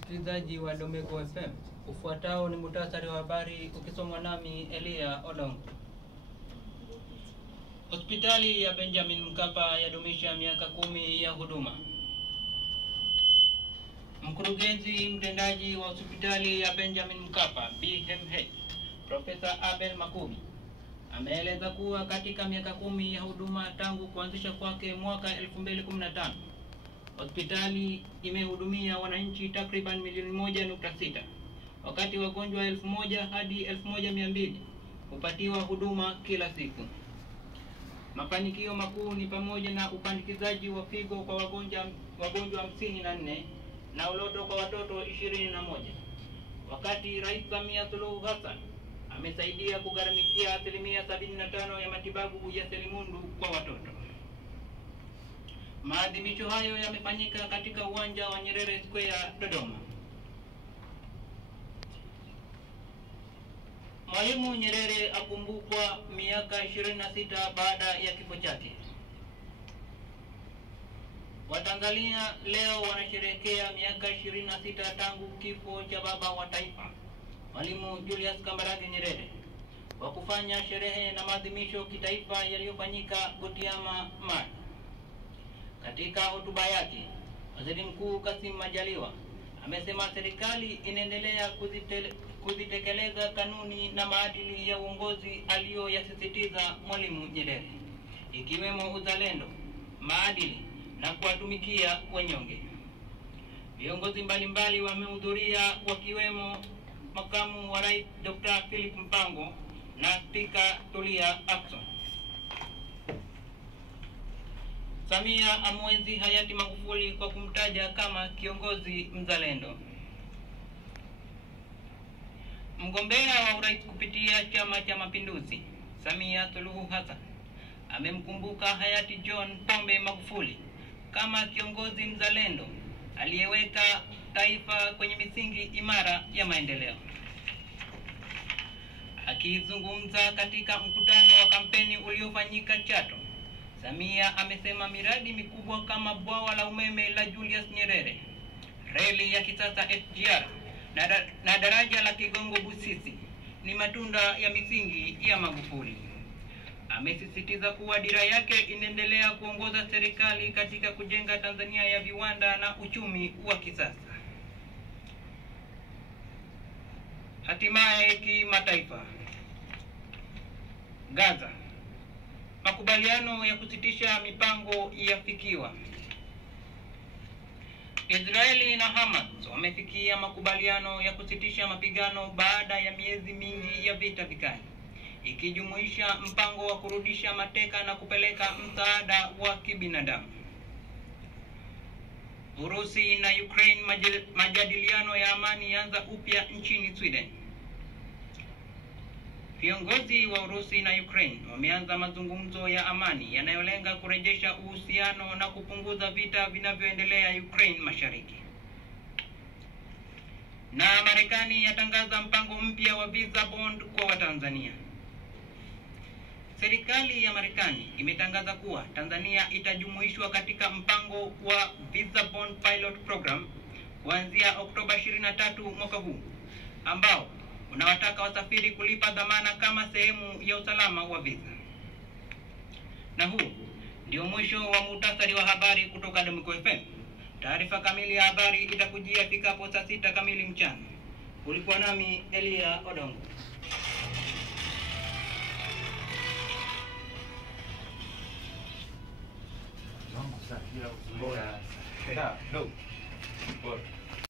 msikilizaji wa Domeko FM. Ufuatao ni muhtasari wa habari ukisomwa nami Elia Odongo. Hospitali ya Benjamin Mkapa yadumisha miaka 10 ya huduma. Mkurugenzi mtendaji wa hospitali ya Benjamin Mkapa BMH, Profesa Abel Makubi, ameeleza kuwa katika miaka 10 ya huduma tangu kuanzisha kwake mwaka 2015, hospitali imehudumia wananchi takriban milioni 1.6, wakati wagonjwa 1000 hadi 1200 hupatiwa huduma kila siku. Mafanikio makuu ni pamoja na upandikizaji wa figo kwa wagonjwa 54 na uloto kwa watoto 21. Wakati Rais Samia Suluhu Hassan amesaidia kugharamikia 75% ya matibabu ya selimundu kwa watoto. Maadhimisho hayo yamefanyika katika uwanja wa Nyerere Square, Dodoma. Mwalimu Nyerere akumbukwa miaka 26 baada ya kifo chake. Watanzania leo wanasherehekea miaka 26 tangu kifo cha baba wa taifa, Mwalimu Julius Kambarage Nyerere, kwa kufanya sherehe na maadhimisho kitaifa yaliyofanyika Butiama, Mara. Katika hotuba yake, Waziri Mkuu Kassim Majaliwa amesema serikali inaendelea kuzitekeleza kanuni na maadili ya uongozi aliyoyasisitiza Mwalimu Nyerere, ikiwemo uzalendo, maadili na kuwatumikia wanyonge. Viongozi mbalimbali wamehudhuria wakiwemo Makamu wa Rais Dr. Philip Mpango na Spika Tulia Ackson. Samia amwenzi hayati Magufuli kwa kumtaja kama kiongozi mzalendo. Mgombea wa urais kupitia Chama cha Mapinduzi, Samia Suluhu Hassan, amemkumbuka hayati John Pombe Magufuli kama kiongozi mzalendo aliyeweka taifa kwenye misingi imara ya maendeleo. Akizungumza katika mkutano wa kampeni uliofanyika Chato, Samia amesema miradi mikubwa kama bwawa la umeme la Julius Nyerere, reli ya kisasa SGR na daraja la Kigongo Busisi ni matunda ya misingi ya Magufuli. Amesisitiza kuwa dira yake inaendelea kuongoza serikali katika kujenga Tanzania ya viwanda na uchumi wa kisasa. Hatimaye kimataifa. Gaza. Makubaliano ya kusitisha mipango yafikiwa. Israeli na Hamas wamefikia makubaliano ya kusitisha mapigano baada ya miezi mingi ya vita vikali, ikijumuisha mpango wa kurudisha mateka na kupeleka msaada wa kibinadamu. Urusi na Ukraine majadiliano ya amani yaanza upya nchini Sweden. Viongozi wa Urusi na Ukraine wameanza mazungumzo ya amani yanayolenga kurejesha uhusiano na kupunguza vita vinavyoendelea Ukraine Mashariki. Na Marekani yatangaza mpango mpya wa visa bond kwa Watanzania. Serikali ya Marekani imetangaza kuwa Tanzania itajumuishwa katika mpango wa Visa Bond Pilot Program kuanzia Oktoba 23 mwaka huu, ambao unawataka wasafiri kulipa dhamana kama sehemu ya usalama wa visa. Na huu ndio mwisho wa muhtasari wa habari kutoka Domeko FM. Taarifa kamili ya habari itakujia fikapo saa 6 kamili mchana. Ulikuwa nami Elia Odongo. No.